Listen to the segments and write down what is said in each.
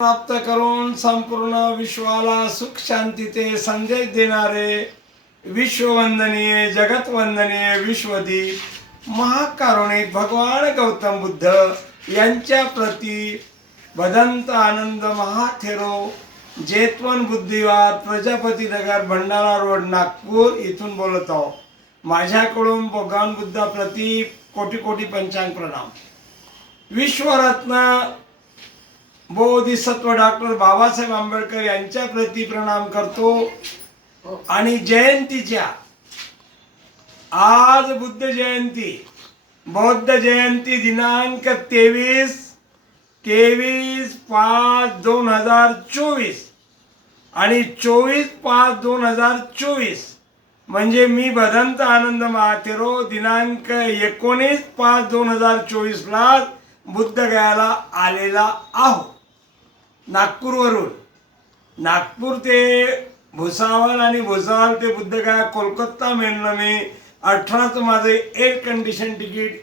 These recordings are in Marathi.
प्राप्त करून संपूर्ण विश्वाला सुख शांतीचे संदेश देणारे विश्ववंदनीय जगतवंदनीय विश्वदीप महाकारुणिक भगवान गौतम बुद्ध यांच्या प्रती भदंत आनंद महाथेरो जेतवन बुद्धिवाद प्रजापती नगर भंडारा रोड नागपूर इथून बोलत आहो। माझ्याकडून भगवान बुद्धाप्रती कोटी कोटी पंचांग प्रणाम। विश्वरत्न बोधिसत्व डॉक्टर बाबासाहेब आंबेडकर यांच्या प्रती प्रणाम करतो। आणि जयंतीच्या आज बुद्ध जयंती बौद्ध जयंती दिनांक 23/5/2024 आणि 24/5/2024 म्हणजे मी भदंत आनंद महाथेरो दिनांक 19/5/2024 ला बुद्धगयाला आलेला आहो। नागपूरवरून नागपूर ते भुसावळ आणि भुसावळ ते बुद्धगया कोलकाता मेलनं मी 18चं माझे एअर कंडिशन तिकीट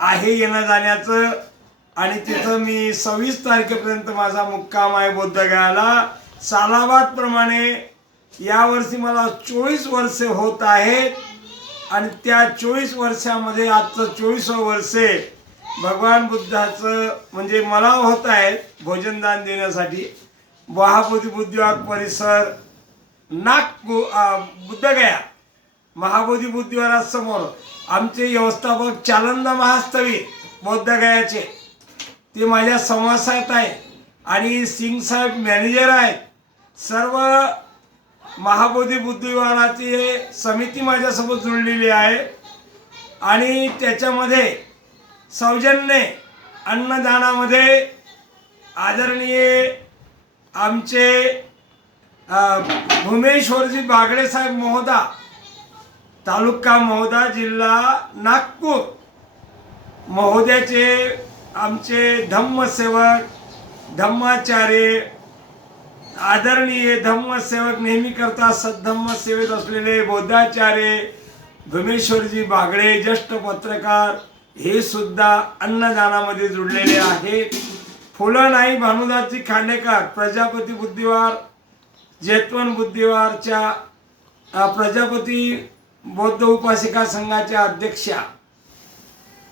आहे येणं जाण्याचं। आणि तिथं मी 26 तारखेपर्यंत माझा मुक्काम आहे बुद्धगयाला। सालाबाद प्रमाणे यावर्षी मला 24 वर्षे होत आहेत आणि त्या 24 वर्षामध्ये आजचं 24वं वर्षे भगवान बुद्धाचं म्हणजे मला होत आहे भोजनदान देण्यासाठी। महाबोधी बुद्धिवाद परिसर नागपूर बुद्धगया महाबोधी बुद्धिवारासमोर आमचे व्यवस्थापक चालंदा महास्तवी बौद्धगयाचे ते माझ्या समासात आहेत आणि सिंग साहेब मॅनेजर आहेत। सर्व महाबोधी बुद्धिवाराची समिती माझ्यासोबत जुळलेली आहे आणि त्याच्यामध्ये सौजन्य अन्नदानामध्ये आदरणीय आमचे भूमेश्वरजी बागडे साहेब महोदा तालुका महोदा जिल्हा नागपूर महोदयाचे आमचे धम्मसेवक धम्माचार्य आदरणीय धम्मसेवक नेहमी करता सद्धम्म सेवेत असलेले बौद्धाचार्य भूमेश्वरजी बागडे ज्येष्ठ पत्रकार हे सुद्धा अन्नदानामध्ये जुळलेले आहेत। फुलनाई भानुदासजी खांडेकर प्रजापती बुद्धिवार जेतवन बुद्धिवारच्या प्रजापती बौद्ध उपासिका संघाच्या अध्यक्षा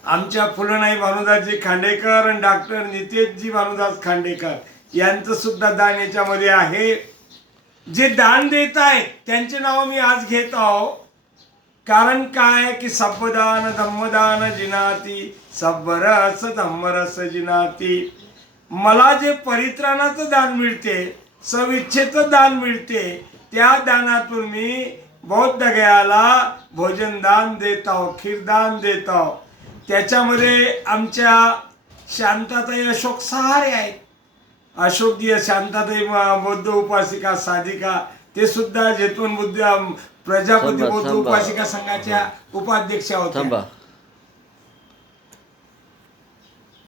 आमच्या फुलनाई भानुदासजी खांडेकर आणि डॉक्टर नितेशजी भानुदास खांडेकर यांचं सुद्धा दान याच्यामध्ये आहे। जे दान देत आहेत त्यांचे नाव मी आज घेत आहो। कारण काय की सब्बदान धम्मदान जिनाती सब्बरस धम्मरस जिनाती। मला जे परित्राणाचं दान मिळते सविच्छेचं दान मिळते त्या दानातून मी बौद्धगयाला भोजनदान देत आहो खीरदान देत आहो। त्याच्यामध्ये आमच्या शांताताई अशोक सहारे आहेत अशोकजी शांताताई बौद्ध उपासिका साधिका ते सुद्धा जेतवन बुद्ध प्रजापती बौद्ध उपासिका संघाच्या उपाध्यक्षा होत्या।